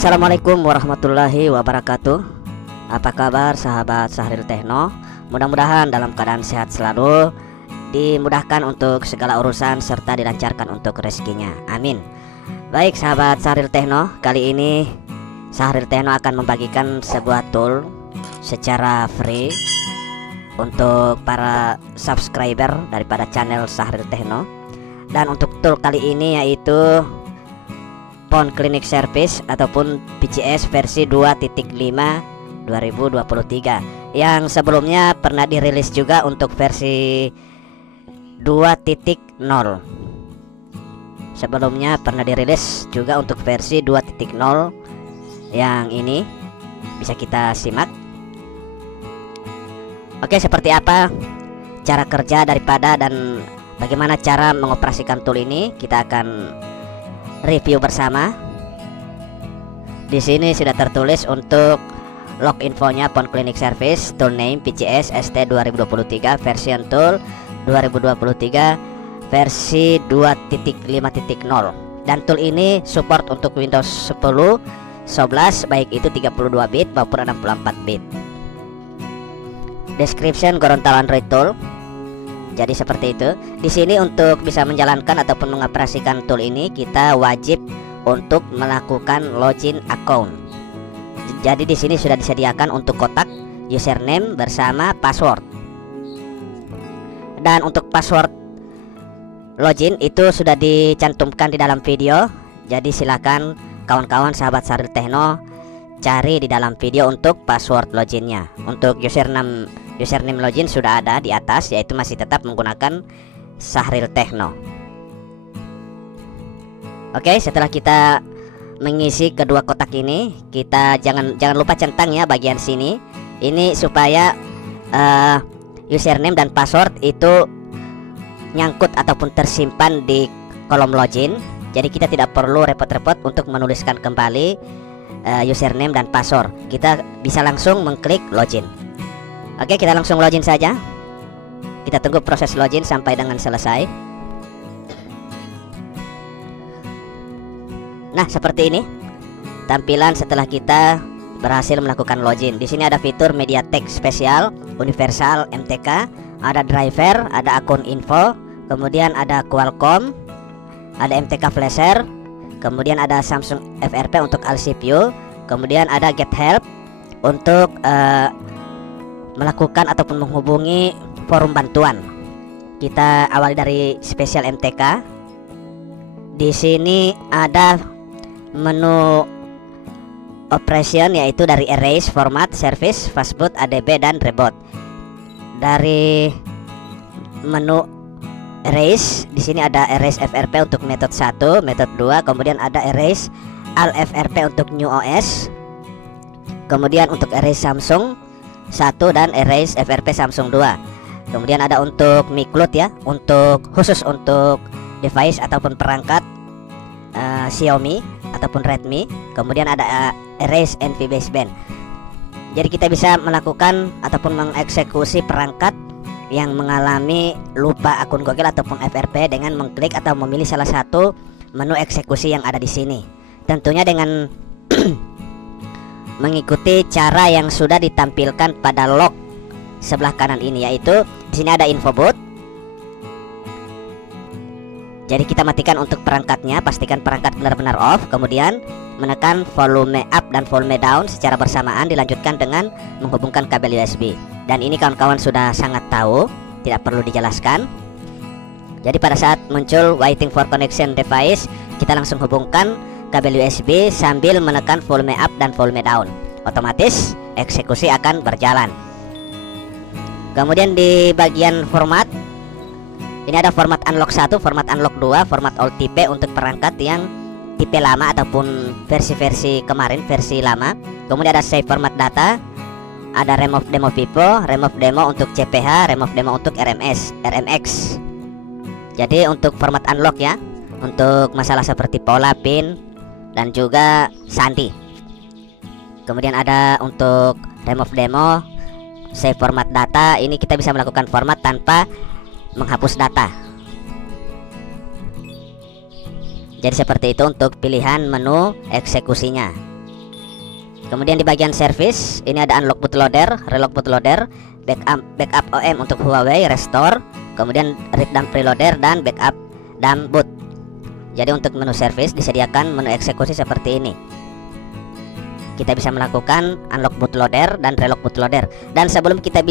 Assalamualaikum warahmatullahi wabarakatuh. Apa kabar sahabat Sahril Techno? Mudah-mudahan dalam keadaan sehat selalu, dimudahkan untuk segala urusan serta dilancarkan untuk rezekinya. Amin. Baik sahabat Sahril Techno, kali ini Sahril Techno akan membagikan sebuah tool secara free untuk para subscriber daripada channel Sahril Techno. Dan untuk tool kali ini yaitu Phone Clinic Service ataupun PCS versi 2.5 2023 yang sebelumnya pernah dirilis juga untuk versi 2.0. Sebelumnya pernah dirilis juga untuk versi 2.0 yang ini bisa kita simak. Oke, seperti apa cara kerja daripada dan bagaimana cara mengoperasikan tool ini, kita akan review bersama. Di sini sudah tertulis untuk log infonya Phone Clinic Service, tool name PCS ST 2023, version tool 2023 versi 2.5.0. Dan tool ini support untuk Windows 10, 11 baik itu 32 bit maupun 64 bit. Description Gorontalo Android tool. Jadi seperti itu. Di sini untuk bisa menjalankan ataupun mengoperasikan tool ini, kita wajib untuk melakukan login account. Jadi di sini sudah disediakan untuk kotak username bersama password. Dan untuk password login itu sudah dicantumkan di dalam video. Jadi silakan kawan-kawan sahabat Sahril Techno cari di dalam video untuk password loginnya. Untuk username login sudah ada di atas, yaitu masih tetap menggunakan Sahril Techno. Oke, setelah kita mengisi kedua kotak ini, kita jangan lupa centang ya bagian sini. Ini supaya username dan password itu nyangkut ataupun tersimpan di kolom login. Jadi kita tidak perlu repot-repot untuk menuliskan kembali username dan password. Kita bisa langsung mengklik login. Oke, kita langsung login saja. Kita tunggu proses login sampai dengan selesai. Nah, seperti ini tampilan setelah kita berhasil melakukan login. Di sini ada fitur MediaTek spesial, universal, MTK, ada driver, ada akun info, kemudian ada Qualcomm, ada MTK flasher, kemudian ada Samsung FRP untuk all CPU, kemudian ada Get Help untuk melakukan ataupun menghubungi forum bantuan. Kita awali dari spesial MTK. Di sini ada menu operation, yaitu dari erase, format, service, fastboot, ADB dan reboot. Dari menu erase, di sini ada erase FRP untuk metode 1, metode 2, kemudian ada erase all FRP untuk new OS, kemudian untuk erase Samsung 1 dan erase FRP Samsung 2. Kemudian ada untuk micloud ya, khusus untuk device ataupun perangkat Xiaomi ataupun Redmi. Kemudian ada erase NV baseband. Jadi kita bisa melakukan ataupun mengeksekusi perangkat yang mengalami lupa akun Google ataupun FRP dengan mengklik atau memilih salah satu menu eksekusi yang ada di sini. Tentunya dengan mengikuti cara yang sudah ditampilkan pada log sebelah kanan ini, yaitu di sini ada info boot. Jadi kita matikan untuk perangkatnya, pastikan perangkat benar-benar off, kemudian menekan volume up dan volume down secara bersamaan, dilanjutkan dengan menghubungkan kabel USB. Dan ini kawan-kawan sudah sangat tahu, tidak perlu dijelaskan. Jadi pada saat muncul waiting for connection device, kita langsung hubungkan kabel USB sambil menekan volume up dan volume down. Otomatis eksekusi akan berjalan. Kemudian di bagian format, ini ada format unlock 1, format unlock 2, format OTP untuk perangkat yang tipe lama ataupun versi-versi kemarin, versi lama. Kemudian ada save format data, ada remove demo Vivo, remove demo untuk CPH, remove demo untuk RMX. Jadi untuk format unlock ya, untuk masalah seperti pola, pin, dan juga sandi. Kemudian ada untuk remove demo, save format data. Ini kita bisa melakukan format tanpa menghapus data. Jadi seperti itu untuk pilihan menu eksekusinya. Kemudian di bagian service ini ada unlock bootloader, relock bootloader, backup OM untuk Huawei, restore, kemudian read dump preloader dan backup dump boot. Jadi untuk menu service disediakan menu eksekusi seperti ini. Kita bisa melakukan unlock bootloader dan relock bootloader. Dan sebelum kita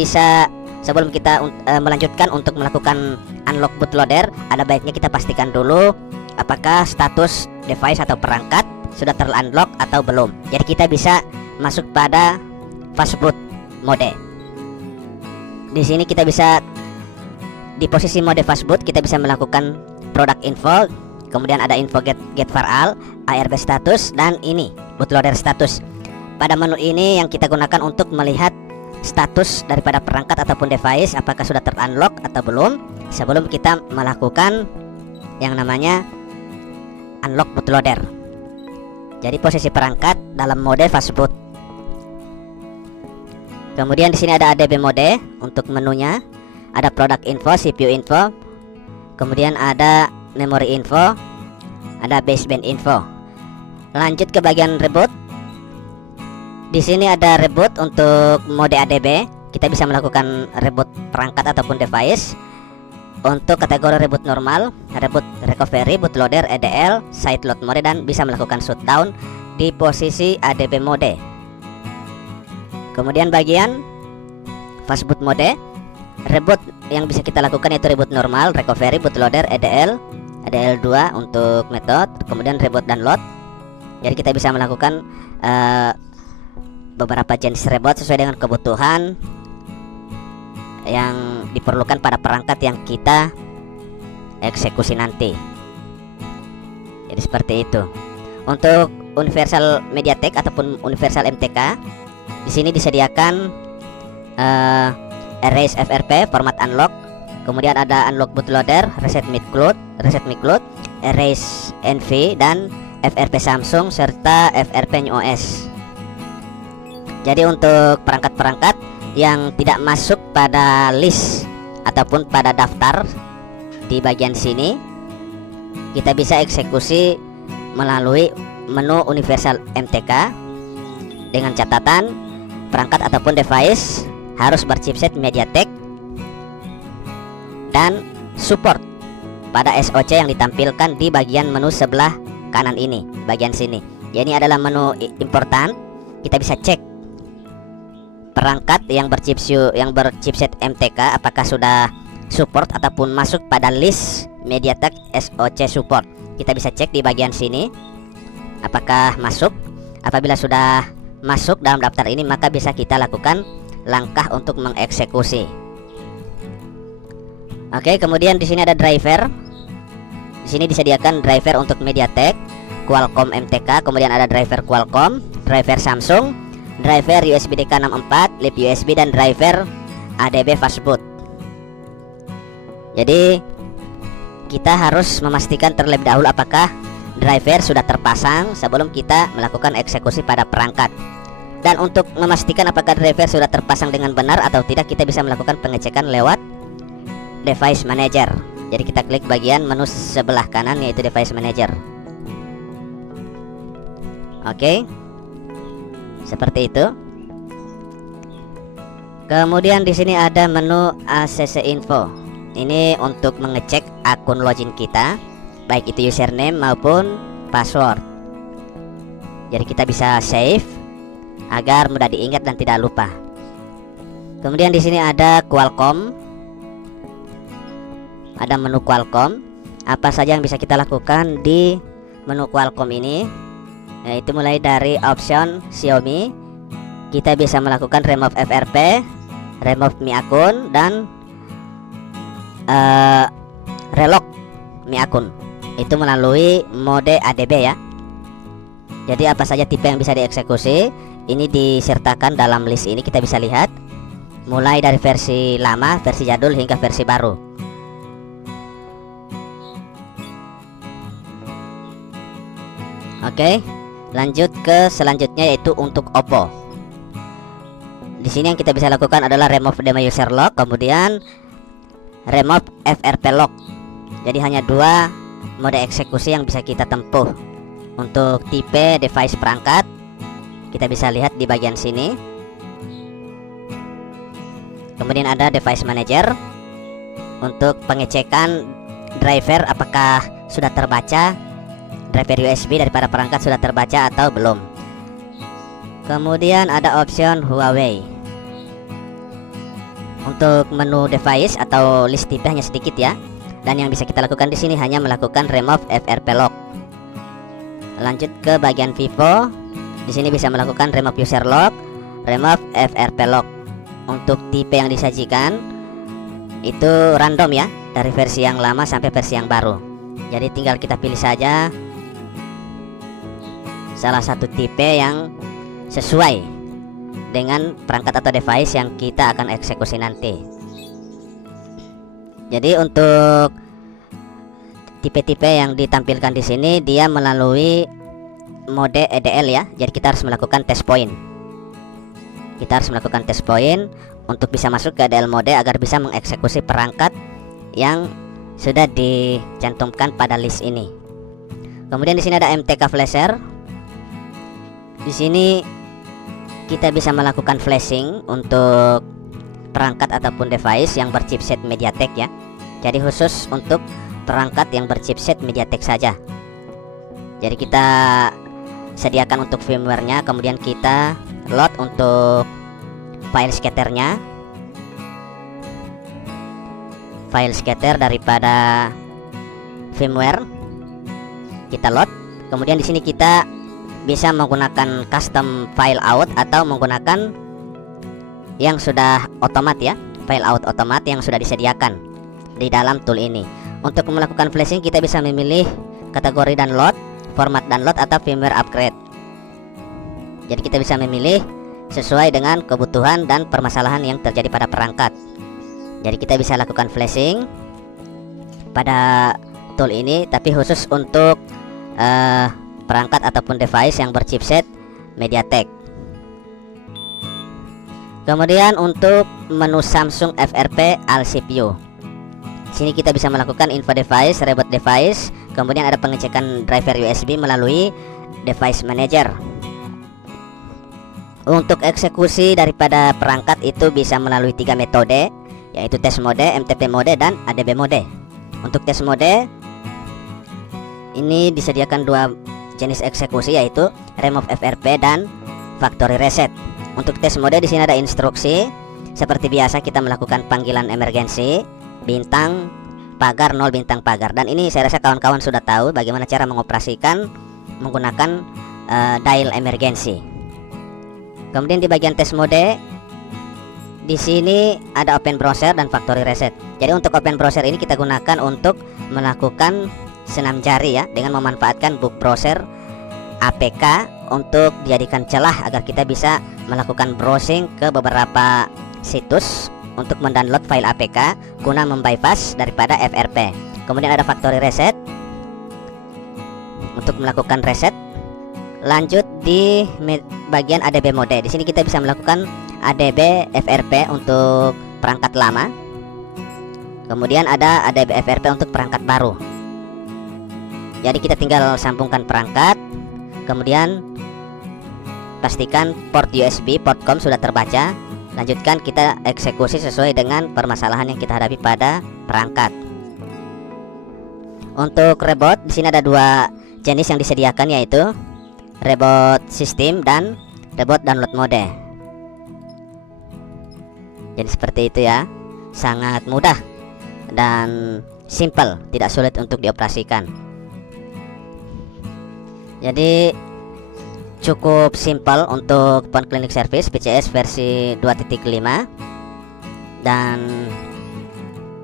melanjutkan untuk melakukan unlock bootloader, ada baiknya kita pastikan dulu apakah status device atau perangkat sudah terunlock atau belum. Jadi kita bisa masuk pada fastboot mode. Di sini kita bisa di posisi mode fastboot, kita bisa melakukan product info, kemudian ada info get far all, ARB status, dan ini bootloader status. Pada menu ini yang kita gunakan untuk melihat status daripada perangkat ataupun device apakah sudah terunlock atau belum sebelum kita melakukan yang namanya unlock bootloader. Jadi posisi perangkat dalam mode fastboot. Kemudian di sini ada ADB mode untuk menunya, ada product info, CPU info, kemudian ada memory info, ada baseband info. Lanjut ke bagian reboot. Di sini ada reboot untuk mode ADB. Kita bisa melakukan reboot perangkat ataupun device. Untuk kategori reboot normal, reboot recovery, bootloader, EDL, side load mode, dan bisa melakukan shutdown di posisi ADB mode. Kemudian bagian fastboot mode, reboot yang bisa kita lakukan yaitu reboot normal, recovery, bootloader, EDL, EDL 2 untuk metode, kemudian reboot dan load. Jadi kita bisa melakukan beberapa jenis reboot sesuai dengan kebutuhan yang diperlukan pada perangkat yang kita eksekusi nanti. Jadi seperti itu. Untuk universal MediaTek ataupun universal MTK, di sini disediakan erase FRP, format unlock, kemudian ada unlock bootloader, reset micloud, erase NV, dan FRP Samsung serta FRP New OS. Jadi untuk perangkat-perangkat yang tidak masuk pada list ataupun pada daftar di bagian sini, kita bisa eksekusi melalui menu universal MTK dengan catatan perangkat ataupun device harus berchipset MediaTek dan support pada SoC yang ditampilkan di bagian menu sebelah kanan ini, bagian sini. Jadi ini adalah menu important. Kita bisa cek perangkat yang berchipset MTK apakah sudah support ataupun masuk pada list MediaTek SoC support. Kita bisa cek di bagian sini apakah masuk. Apabila sudah masuk dalam daftar ini, maka bisa kita lakukan langkah untuk mengeksekusi. Oke, kemudian di sini ada driver. Di sini disediakan driver untuk MediaTek, Qualcomm MTK, kemudian ada driver Qualcomm, driver Samsung, driver USB DK64, lip USB, dan driver ADB fastboot. Jadi kita harus memastikan terlebih dahulu apakah driver sudah terpasang sebelum kita melakukan eksekusi pada perangkat. Dan untuk memastikan apakah driver sudah terpasang dengan benar atau tidak, kita bisa melakukan pengecekan lewat device manager. Jadi kita klik bagian menu sebelah kanan yaitu device manager. Oke, seperti itu. Kemudian di sini ada menu ACC info. Ini untuk mengecek akun login kita, baik itu username maupun password. Jadi kita bisa save agar mudah diingat dan tidak lupa. Kemudian di sini ada Qualcomm. Ada menu Qualcomm. Apa saja yang bisa kita lakukan di menu Qualcomm ini? Yaitu mulai dari option Xiaomi, kita bisa melakukan remove FRP, remove Mi akun, dan relock Mi akun. Itu melalui mode ADB ya. Jadi apa saja tipe yang bisa dieksekusi ini disertakan dalam list ini. Kita bisa lihat mulai dari versi lama, versi jadul, hingga versi baru. Oke, lanjut ke selanjutnya yaitu untuk Oppo. Di sini yang kita bisa lakukan adalah remove demo user lock, kemudian remove FRP lock. Jadi hanya dua mode eksekusi yang bisa kita tempuh untuk tipe device perangkat Kita bisa lihat di bagian sini. Kemudian ada device manager untuk pengecekan driver apakah sudah terbaca, driver USB daripada perangkat sudah terbaca atau belum. Kemudian ada option Huawei. Untuk menu device atau list tipe hanya sedikit ya. Dan yang bisa kita lakukan di sini hanya melakukan remove FRP lock. Lanjut ke bagian Vivo. Di sini bisa melakukan remove user lock, remove FRP lock. Untuk tipe yang disajikan itu random ya, dari versi yang lama sampai versi yang baru. Jadi tinggal kita pilih saja salah satu tipe yang sesuai dengan perangkat atau device yang kita akan eksekusi nanti. Jadi untuk tipe-tipe yang ditampilkan di sini dia melalui mode EDL ya. Jadi kita harus melakukan test point. Kita harus melakukan test point untuk bisa masuk ke EDL mode agar bisa mengeksekusi perangkat yang sudah dicantumkan pada list ini. Kemudian di sini ada MTK flasher. Di sini kita bisa melakukan flashing untuk perangkat ataupun device yang berchipset MediaTek ya. Jadi khusus untuk perangkat yang berchipset MediaTek saja. Jadi kita sediakan untuk firmware-nya, kemudian kita load untuk file scatternya, file scatter daripada firmware kita load. Kemudian di sini kita bisa menggunakan custom file out atau menggunakan yang sudah otomat ya, file out otomat yang sudah disediakan di dalam tool ini. Untuk melakukan flashing kita bisa memilih kategori download, format download atau firmware upgrade. Jadi kita bisa memilih sesuai dengan kebutuhan dan permasalahan yang terjadi pada perangkat. Jadi kita bisa lakukan flashing pada tool ini, tapi khusus untuk perangkat ataupun device yang berchipset MediaTek. Kemudian untuk menu Samsung FRP All CPU, sini kita bisa melakukan info device, reboot device, kemudian ada pengecekan driver USB melalui device manager. Untuk eksekusi daripada perangkat itu bisa melalui 3 metode, yaitu test mode, MTP mode, dan ADB mode. Untuk test mode ini disediakan 2 jenis eksekusi, yaitu remove FRP dan factory reset. Untuk test mode di sini ada instruksi. Seperti biasa kita melakukan panggilan emergensi, bintang pagar 0 bintang pagar. Dan ini saya rasa kawan-kawan sudah tahu bagaimana cara mengoperasikan menggunakan dial emergency. Kemudian di bagian test mode di sini ada open browser dan factory reset. Jadi untuk open browser ini kita gunakan untuk melakukan senam jari ya, dengan memanfaatkan book browser APK untuk dijadikan celah agar kita bisa melakukan browsing ke beberapa situs untuk mendownload file APK guna membypass daripada FRP. Kemudian ada factory reset untuk melakukan reset. Lanjut di bagian ADB mode. Di sini kita bisa melakukan ADB FRP untuk perangkat lama. Kemudian ada ADB FRP untuk perangkat baru. Jadi kita tinggal sambungkan perangkat, kemudian pastikan port USB, port COM sudah terbaca. Lanjutkan kita eksekusi sesuai dengan permasalahan yang kita hadapi pada perangkat. Untuk reboot di sini ada 2 jenis yang disediakan, yaitu reboot sistem dan reboot download mode. Jadi seperti itu ya, sangat mudah dan simple, tidak sulit untuk dioperasikan. Jadi cukup simple untuk Phone Clinic Service PCS versi 2.5 dan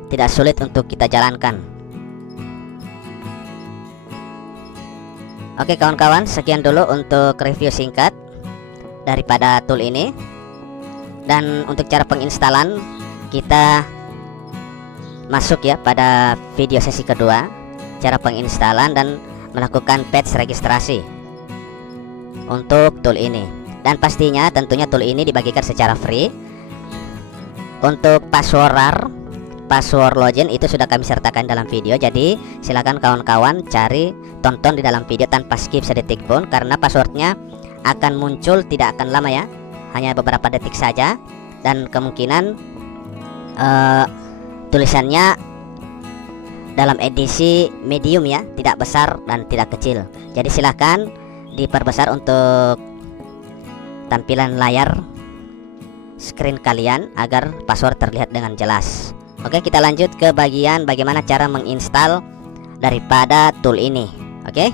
tidak sulit untuk kita jalankan. Oke kawan-kawan, sekian dulu untuk review singkat daripada tool ini. Dan untuk cara penginstalan kita masuk ya pada video sesi kedua, cara penginstalan dan melakukan patch registrasi untuk tool ini. Dan pastinya tentunya tool ini dibagikan secara free. Untuk password RAR, password login itu sudah kami sertakan dalam video. Jadi silakan kawan-kawan cari, tonton di dalam video tanpa skip sedetik pun, karena passwordnya akan muncul, tidak akan lama ya, hanya beberapa detik saja. Dan kemungkinan tulisannya dalam edisi medium ya, tidak besar dan tidak kecil. Jadi silahkan diperbesar untuk tampilan layar screen kalian agar password terlihat dengan jelas. Oke, kita lanjut ke bagian bagaimana cara menginstal daripada tool ini. Oke.